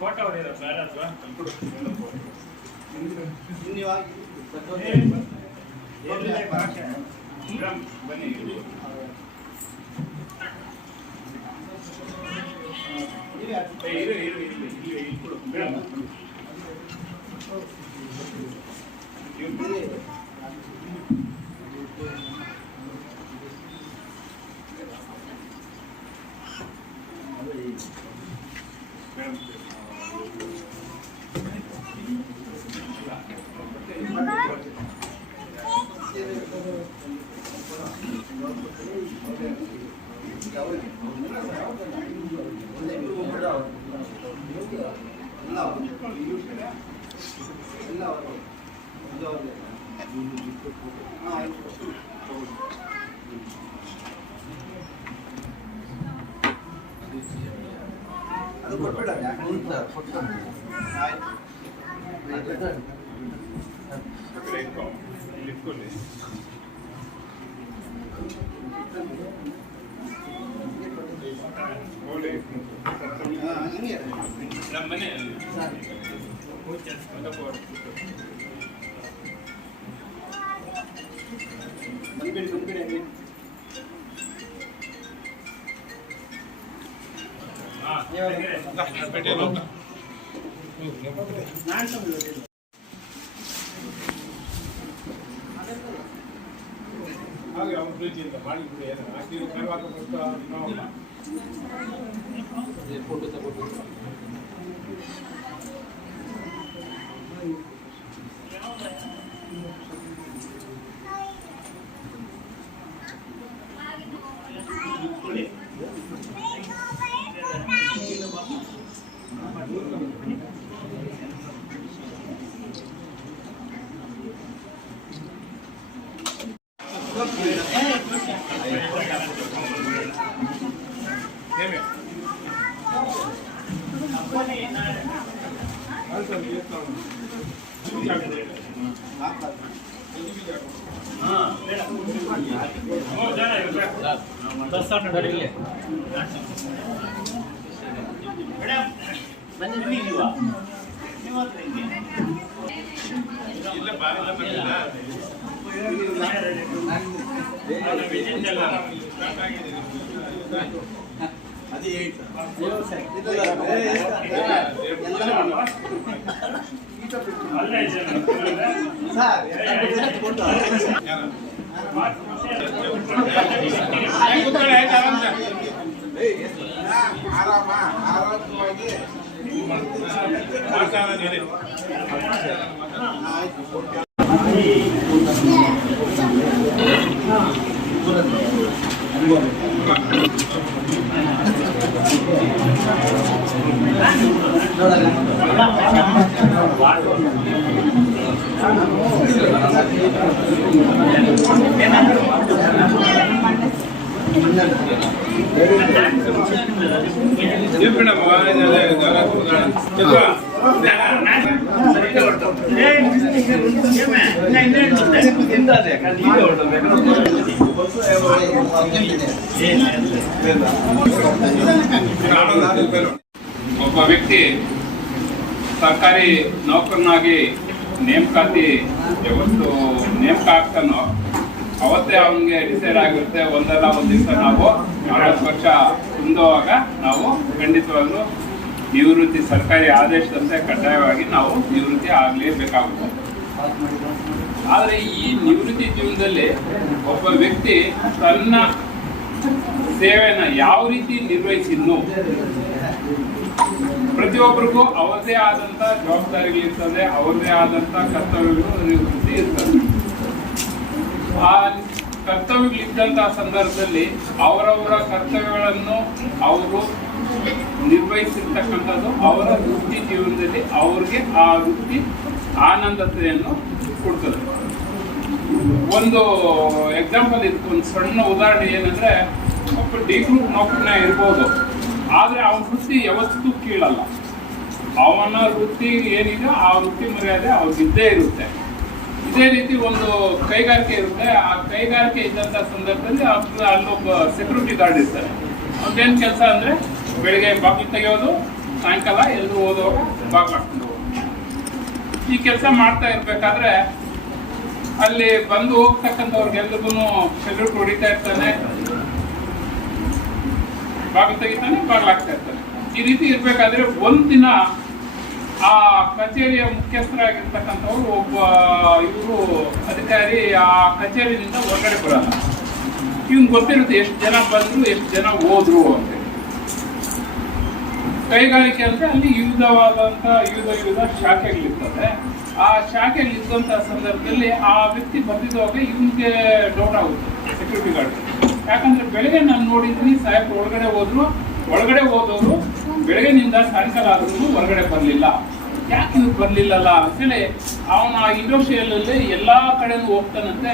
Photo ಹೊಡೆಯೋದು ಬೇಡ ಅಥವಾ ಬನ್ನಿ ಅದು ಕೊಟ್ಬಿಡ ನಮ್ಮ ಮನೆ ಹಾಗೆ ಅವನು ಪ್ರೀತಿಯಿಂದ ಮಾಡಿಬಿಡಿ ಏನು ಕೈವಾಗ ಫೋಟೋ ತಗೊಂಡು ಒಬ್ಬ ವ್ಯಕ್ತಿ ಸರ್ಕಾರಿ ನೌಕರನಾಗಿ ನೇಮಕಾತಿ ಯಾವತ್ತು ನೇಮಕ ಆಗ್ತಾನೋ ಅವತ್ತೇ ಅವನಿಗೆ ಡಿಸೈಡ್ ಆಗಿರುತ್ತೆ. ಒಂದಲ್ಲ ಒಂದು ದಿವಸ ನಾವು 40 ವರ್ಷ ತುಂಬುವಾಗ ನಾವು ಖಂಡಿತವಾಗ್ಲೂ ನಿವೃತ್ತಿ ಸರ್ಕಾರಿ ಆದೇಶದಂತೆ ಕಡ್ಡಾಯವಾಗಿ ನಾವು ನಿವೃತ್ತಿ ಆಗಲೇಬೇಕಾಗುತ್ತೆ. ಆದರೆ ಈ ನಿವೃತ್ತಿ ಜೀವನದಲ್ಲಿ ಒಬ್ಬ ವ್ಯಕ್ತಿ ತನ್ನ ಸೇವೆನ ಯಾವ ರೀತಿ ನಿರ್ವಹಿಸಿದ್ನು, ಪ್ರತಿಯೊಬ್ಬರಿಗೂ ಅವರದೇ ಆದಂತ ಜವಾಬ್ದಾರಿಗಳಿರ್ತದೆ, ಅವರದೇ ಆದಂತ ಕರ್ತವ್ಯಗಳು ನಿವೃತ್ತಿ ಇರ್ತದೆ. ಆ ಕರ್ತವ್ಯಗಳಿದ್ದಂತಹ ಸಂದರ್ಭದಲ್ಲಿ ಅವರವರ ಕರ್ತವ್ಯಗಳನ್ನು ಅವರು ನಿರ್ವಹಿಸಿರ್ತಕ್ಕಂಥದ್ದು ಅವರ ವೃತ್ತಿ ಜೀವನದಲ್ಲಿ ಅವ್ರಿಗೆ ಆ ವೃತ್ತಿ ಆನಂದತೆಯನ್ನು ಕೊಡ್ತದೆ. ಒಂದು ಎಕ್ಸಾಂಪಲ್ ಇದಕ್ಕೆ ಒಂದು ಸಣ್ಣ ಉದಾಹರಣೆ ಏನಂದ್ರೆ, ಒಬ್ಬ ಡಿ ಗ್ರೂಪ್ ನೌಕರನ ಇರ್ಬೋದು, ಆದರೆ ಅವನ ವೃತ್ತಿ ಯಾವತ್ತೂ ಕೀಳಲ್ಲ. ಅವನ ವೃತ್ತಿ ಏನಿದೆ ಆ ವೃತ್ತಿ ಮರ್ಯಾದೆ ಅವ್ರಿಗಿದ್ದೇ ಇರುತ್ತೆ. ಇದೇ ರೀತಿ ಒಂದು ಕೈಗಾರಿಕೆ ಇರುತ್ತೆ. ಆ ಕೈಗಾರಿಕೆ ಇದ್ದಂಥ ಸಂದರ್ಭದಲ್ಲಿ ಅಲ್ಲೊಬ್ಬ ಸೆಕ್ಯೂರಿಟಿ ಗಾರ್ಡ್ ಇರ್ತಾರೆ. ಅವ್ರದ್ದೇನು ಕೆಲಸ ಅಂದರೆ ಬೆಳಿಗ್ಗೆ ಬಾಗಿಲು ತೆಗೆಯೋದು, ಸಾಯಂಕಾಲ ಎಲ್ಲರೂ ಓದೋವಾಗ ಬಾಗಿಲು ಹಾಕ್ಕೊಂಡು ಹೋಗೋದು. ಈ ಕೆಲಸ ಮಾಡ್ತಾ ಇರಬೇಕಾದ್ರೆ ಅಲ್ಲಿ ಬಂದು ಹೋಗ್ತಕ್ಕಂಥವ್ರಿಗೆಲ್ರಿಗೂ ಸೆಲ್ಯೂಟ್ ಹೊಡಿತಾ ಇರ್ತಾನೆ, ಬಾಗಿಲು ತೆಗಿತಾನೆ, ಬಾಗಿಲು ಹಾಕ್ತಾ ಇರ್ತಾನೆ. ಈ ರೀತಿ ಇರಬೇಕಾದ್ರೆ ಒಂದಿನ ಆ ಕಚೇರಿಯ ಮುಖ್ಯಸ್ಥರಾಗಿರ್ತಕ್ಕಂಥವ್ರು ಒಬ್ಬ ಇವರು ಅಧಿಕಾರಿ ಆ ಕಚೇರಿಯಿಂದ ಹೊರಗಡೆ ಬರಲ್ಲ. ಇವ್ನು ಗೊತ್ತಿರುತ್ತೆ ಎಷ್ಟು ಜನ ಬಂದ್ರು, ಎಷ್ಟು ಜನ ಹೋದ್ರು ಅಂತ. ಕೈಗಾರಿಕೆ ಅಂದ್ರೆ ಅಲ್ಲಿ ವಿವಿಧ ಶಾಖೆಗಳಿರ್ತದೆ. ಆ ಶಾಖೆಗಳಿದ್ದಂತಹ ಸಂದರ್ಭದಲ್ಲಿ ಆ ವ್ಯಕ್ತಿ ಬಂದಿದ್ದಾಗ ಇವನಿಗೆ ಡೌಟ್ ಆಗುತ್ತೆ ಸೆಕ್ಯೂರಿಟಿ ಗಾರ್ಡ್. ಯಾಕಂದ್ರೆ ಬೆಳಗ್ಗೆ ನಾನು ನೋಡಿದ್ದೀನಿ ಸಾಹೇಬ್ರು ಒಳಗಡೆ ಹೋದವರು ಬೆಳಗ್ಗೆನಿಂದ ಸಾಯಂಕಾಲ ಆದ್ರೂ ಹೊರಗಡೆ ಬರಲಿಲ್ಲ. ಯಾಕೆ ಇವ್ರು ಬರಲಿಲ್ಲಲ್ಲ ಅಂತೇಳಿ ಅವನ ಇಂಡಸ್ಟ್ರಿಯಲ್ಲೇ ಎಲ್ಲಾ ಕಡೆನೂ ಹೋಗ್ತಾನಂತೆ.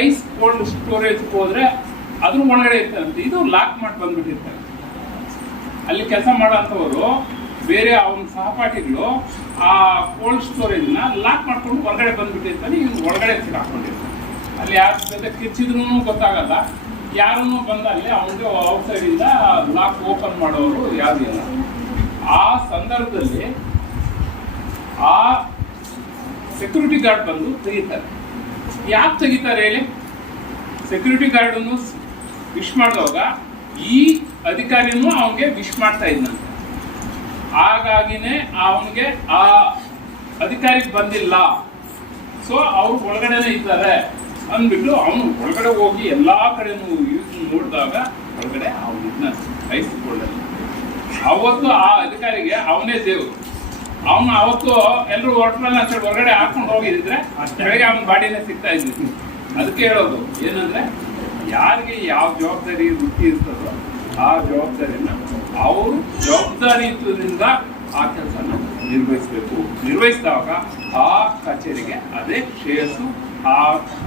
ಐಸ್ ಕೋಲ್ಡ್ ಸ್ಟೋರೇಜ್ ಹೋದ್ರೆ ಅದ್ರ ಒಳಗಡೆ ಇರ್ತಾನಂತೆ. ಇದು ಲಾಕ್ ಮಾಡಿ ಬಂದ್ಬಿಟ್ಟಿರ್ತಾರೆ. ಅಲ್ಲಿ ಕೆಲಸ ಮಾಡೋಂಥವ್ರು ಬೇರೆ ಅವನ ಸಹಪಾಠಿಗಳು ಆ ಕೋಲ್ಡ್ ಸ್ಟೋರೇಜ್ನ ಲಾಕ್ ಮಾಡ್ಕೊಂಡು ಹೊರಗಡೆ ಬಂದ್ಬಿಟ್ಟಿರ್ತಾನೆ. ಇವ್ನು ಒಳಗಡೆ ಹಾಕೊಂಡಿರ್ತಾನೆ. ಅಲ್ಲಿ ಯಾರ ಜೊತೆ ಕಿಚ್ಚಿದ್ರೂ ಗೊತ್ತಾಗಲ್ಲ. ಯಾರನ್ನು ಬಂದಲ್ಲಿ ಅವನಿಗೆ ಔಟ್ಸೈಡಿಂದ ಲಾಕ್ ಓಪನ್ ಮಾಡೋರು ಯಾರು ಇಲ್ಲ. ಆ ಸಂದರ್ಭದಲ್ಲಿ ಆ ಸೆಕ್ಯೂರಿಟಿ ಗಾರ್ಡ್ ಬಂದು ತೆಗಿತಾರೆ. ಯಾಕೆ ತೆಗಿತಾರೆ ಹೇಳಿ? ಸೆಕ್ಯೂರಿಟಿ ಗಾರ್ಡನ್ನು ವಿಶ್ ಮಾಡಿದವಾಗ ಈ ಅಧಿಕಾರಿನೂ ಅವನಿಗೆ ವಿಶ್ ಮಾಡ್ತಾ ಇದ್ದಂತೆ. ಹಾಗಾಗಿನೇ ಅವನಿಗೆ ಆ ಅಧಿಕಾರಿ ಬಂದಿಲ್ಲ, ಸೊ ಅವ್ರು ಒಳಗಡೆನೆ ಇದ್ದಾರೆ ಅಂದ್ಬಿಟ್ಟು ಅವನು ಒಳಗಡೆ ಹೋಗಿ ಎಲ್ಲಾ ಕಡೆನೂ ನೋಡಿದಾಗ ಒಳಗಡೆ ಅವನ ಐಸ್ಕೊಳ್ಳಲ್ಲ. ಅವತ್ತು ಆ ಅಧಿಕಾರಿಗೆ ಅವನೇ ದೇವರು. ಅವನು ಅವತ್ತು ಎಲ್ಲರೂ ಹೊರಟಲ್ಲ ಅಂತ ಹೇಳಿ ಹೊರಗಡೆ ಹಾಕೊಂಡು ಹೋಗಿದ್ರೆ ಬೆಳಗ್ಗೆ ಅವನ ಬಾಡಿನೇ ಸಿಗ್ತಾ ಇದ್ವಿ. ಅದಕ್ಕೆ ಹೇಳೋದು ಏನಂದ್ರೆ, ಯಾರಿಗೆ ಯಾವ ಜವಾಬ್ದಾರಿ ವೃತ್ತಿ ಇರ್ತದೋ ಆ ಜವಾಬ್ದಾರಿನ ಅವರು ಜವಾಬ್ದಾರಿಯುತದಿಂದ ಆ ಕೆಲಸನ ನಿರ್ವಹಿಸಬೇಕು. ನಿರ್ವಹಿಸಿದಾಗ ಆ ಕಚೇರಿಗೆ ಅದೇ ಶ್ರೇಯಸ್ಸು,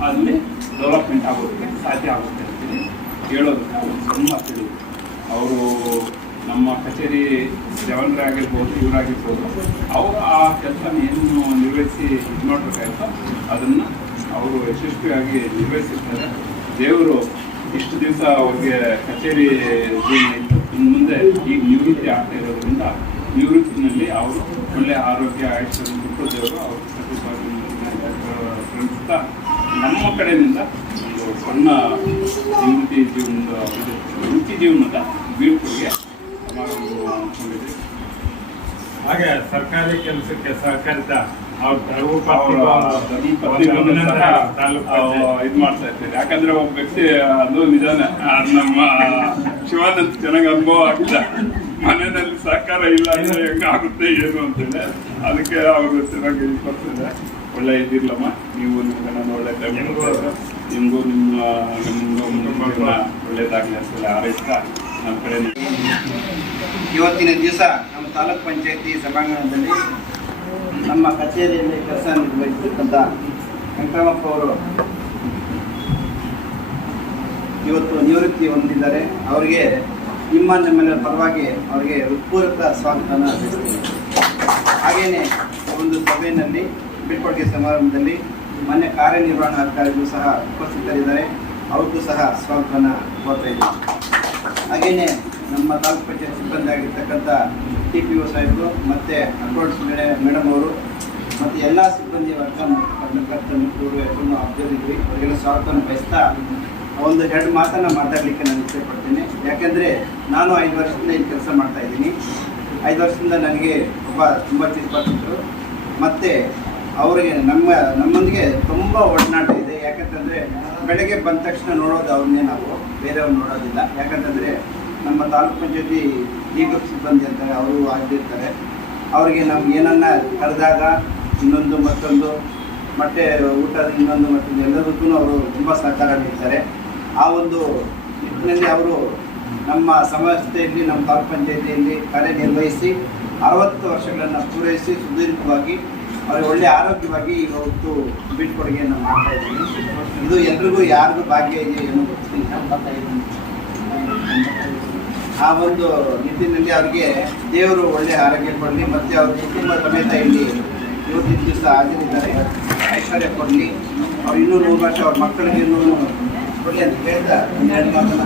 ಅಲ್ಲಿ ಡೆವಲಪ್ಮೆಂಟ್ ಆಗೋದಕ್ಕೆ ಸಾಧ್ಯ ಆಗುತ್ತೆ ಅಂತೇಳಿ ಹೇಳೋದಕ್ಕೆ ಒಂದು ಸಣ್ಣ ತಿಳಿದು ಅವರು ನಮ್ಮ ಕಚೇರಿ ಜವಾನರಾಗಿರ್ಬೋದು, ಇವರಾಗಿರ್ಬೋದು, ಅವರು ಆ ಕೆಲಸನ ಏನು ನಿರ್ವಹಿಸಿ ಇದು ಮಾಡಬೇಕಾಯ್ತೋ ಅದನ್ನು ಅವರು ಯಶಸ್ವಿಯಾಗಿ ನಿರ್ವಹಿಸಿರ್ತಾರೆ. ದೇವರು ಇಷ್ಟು ದಿವಸ ಅವ್ರಿಗೆ ಕಚೇರಿ ಜೀವನ ಇತ್ತು. ಇನ್ನು ಮುಂದೆ ಈಗ ನಿವೃತ್ತಿ ಆಗ್ತಾ ಇರೋದ್ರಿಂದ ನಿವೃತ್ತಿನಲ್ಲಿ ಅವರು ಒಳ್ಳೆಯ ಆರೋಗ್ಯ ಆಯುಷ್ಯನ್ನು ಕೊಟ್ಟು ದೇವರು ಅವರು ಶ್ರಮಿಸ್ತಾ ನಮ್ಮ ಕಡೆಯಿಂದ ಒಂದು ಸಣ್ಣ ವೃತ್ತಿ ಜೀವನದ ಬೀಳ್ಕೊಡುಗೆ ಸಮಾರಂಭ ಅಂದ್ಕೊಂಡಿದ್ವಿ. ಹಾಗೆ ಸರ್ಕಾರಿ ಕೆಲಸಕ್ಕೆ ಸಹಕರಿತ ಇದು ಮಾಡ್ತಾ ಇರ್ತೀವಿ. ಯಾಕಂದ್ರೆ ಒಬ್ಬ ವ್ಯಕ್ತಿ ಅದು ನಿಜಾನ, ನಮ್ಮ ಶಿವಾನಂದ್ ಚೆನ್ನಾಗಿ ಅನುಭವ ಆಗಿದೆ. ಮನೆಯಲ್ಲಿ ಸಹಕಾರ ಇಲ್ಲ ಅಂದ್ರೆ ಹೆಂಗಾಗುತ್ತೆ ಏನು ಅಂತೇಳಿ ಅದಕ್ಕೆ ಅವರು ಚೆನ್ನಾಗಿ ಇದು ಬರ್ತಿದೆ. ಒಳ್ಳೆ ಇದಿರ್ಲಮ್ಮ, ನೀವು ನಿಮ್ಗೆ ನಾನು ಒಳ್ಳೆ ಟೈಮ್ ನಿಮಗೂ ನಿಮ್ಗೆ ಒಳ್ಳೇದಾಗಲಿ ಅಂತ ಹಾರೈಸ್ತಾ ನಮ್ಮ ಕಡೆ. ಇವತ್ತಿನ ದಿವಸ ನಮ್ಮ ತಾಲೂಕ್ ಪಂಚಾಯತಿ ಸಭಾಂಗಣದಲ್ಲಿ ನಮ್ಮ ಕಚೇರಿಯಲ್ಲಿ ಕೆಲಸ ನಿರ್ವಹಿಸತಕ್ಕಂಥ ವೆಂಕಟರಮಪ್ಪ ಅವರು ಇವತ್ತು ನಿವೃತ್ತಿ ಹೊಂದಿದ್ದಾರೆ. ಅವರಿಗೆ ನಿಮ್ಮೆಲ್ಲರ ಪರವಾಗಿ ಅವರಿಗೆ ಹೃತ್ಪೂರ್ವಕ ಸ್ವಾಗತನ ಬಯಸ್ತೀನಿ. ಹಾಗೆಯೇ ಒಂದು ಸಭೆಯಲ್ಲಿ ಬೀಳ್ಕೊಡುಗೆ ಸಮಾರಂಭದಲ್ಲಿ ಮಾನ್ಯ ಕಾರ್ಯನಿರ್ವಹಣಾಧಿಕಾರಿಗಳು ಸಹ ಉಪಸ್ಥಿತರಿದ್ದಾರೆ. ಅವ್ರಿಗೂ ಸಹ ಸ್ವಾಗತನ ಕೋರ್ತಾ ಇದ್ದೀನಿ. ಹಾಗೆಯೇ ನಮ್ಮ ತಾಲೂಕು ಪಂಚಾಯತ್ ಸಿಬ್ಬಂದಿ ಆಗಿರ್ತಕ್ಕಂಥ TPO ಸಾಹೇಬರು ಮತ್ತು ಅಕೌಂಟ್ಸ್ ಮೇಡಮ್ ಅವರು ಮತ್ತು ಎಲ್ಲ ಸಿಬ್ಬಂದಿ ವರ್ಗ ಪತ್ರಕರ್ತ ಮಿತ್ರರು ಎಲ್ಲರೂ ಅಬ್ಸರ್ವಿದ್ವಿ. ಅವರಿಗೆಲ್ಲ ಸ್ವಾಗತವನ್ನು ಬಯಸ್ತಾ ಒಂದು 2 ಮಾತನ್ನು ಮಾತಾಡಲಿಕ್ಕೆ ನಾನು ಇಷ್ಟಪಡ್ತೀನಿ. ಯಾಕೆಂದರೆ ನಾನು 5 ವರ್ಷದಿಂದ ಇಲ್ಲಿ ಕೆಲಸ ಮಾಡ್ತಾಯಿದ್ದೀನಿ. 5 ವರ್ಷದಿಂದ ನನಗೆ ತುಂಬ ಚಿತ್ರಪಟ್ಟಿದ್ರು. ಮತ್ತು ಅವರಿಗೆ ನಮ್ಮೊಂದಿಗೆ ತುಂಬ ಒಡನಾಟ ಇದೆ. ಯಾಕಂತಂದರೆ ಬೆಳಗ್ಗೆ ಬಂದ ತಕ್ಷಣ ನೋಡೋದು ಅವ್ರನ್ನೇ, ನಾವು ಬೇರೆಯವ್ರು ನೋಡೋದಿಲ್ಲ. ಯಾಕಂತಂದರೆ ನಮ್ಮ ತಾಲೂಕು ಪಂಚಾಯತಿ ಗ್ರೂಪ್ ಸಿಬ್ಬಂದಿ ಅಂತಾರೆ, ಅವರು ಆಗಿರ್ತಾರೆ. ಅವರಿಗೆ ನಮ್ಗೆ ಏನನ್ನ ಕರೆದಾಗ ಇನ್ನೊಂದು ಮತ್ತೊಂದು ಮತ್ತೆ ಊಟದ ಇನ್ನೊಂದು ಮತ್ತೊಂದು ಎಲ್ಲದಕ್ಕೂ ಅವರು ತುಂಬ ಸಹಕಾರ ನೀಡ್ತಾರೆ. ಆ ಒಂದು ನಿಟ್ಟಿನಲ್ಲಿ ಅವರು ನಮ್ಮ ಸಂಸ್ಥೆಯಲ್ಲಿ, ನಮ್ಮ ತಾಲೂಕು ಪಂಚಾಯತಿಯಲ್ಲಿ ಕಾರ್ಯನಿರ್ವಹಿಸಿ 60 ವರ್ಷಗಳನ್ನು ಪೂರೈಸಿ ಸುದೀರ್ಘವಾಗಿ ಅವರಿಗೆ ಒಳ್ಳೆಯ ಆರೋಗ್ಯವಾಗಿ ಇವತ್ತು ಬೀಳ್ಕೊಡುಗೆಯನ್ನು ಮಾಡ್ತಾ ಇದ್ದೀನಿ. ಇದು ಎಲ್ರಿಗೂ ಯಾರಿಗೂ ಭಾಗ್ಯ ಇದೆ ಏನೋ ಗೊತ್ತಿಲ್ಲ. ಆ ಒಂದು ನಿಟ್ಟಿನಲ್ಲಿ ಅವರಿಗೆ ದೇವರು ಒಳ್ಳೆಯ ಆರೋಗ್ಯ ಕೊಡಲಿ, ಮತ್ತು ಅವ್ರ ಕುಟುಂಬ ಸಮೇತ ಇಲ್ಲಿ ಇವತ್ತಿನ ದಿವಸ ಹಾಜರಿದ್ದಾರೆ. ಐಶ್ವರ್ಯ ಕೊಡಲಿ, ಅವ್ರು ಇನ್ನೂ 100 ವರ್ಷ ಅವ್ರ ಮಕ್ಕಳಿಗೆ ಕೊಡಲಿ ಅಂತ ಹೇಳ್ತಾ 2 ಮಾತನ್ನ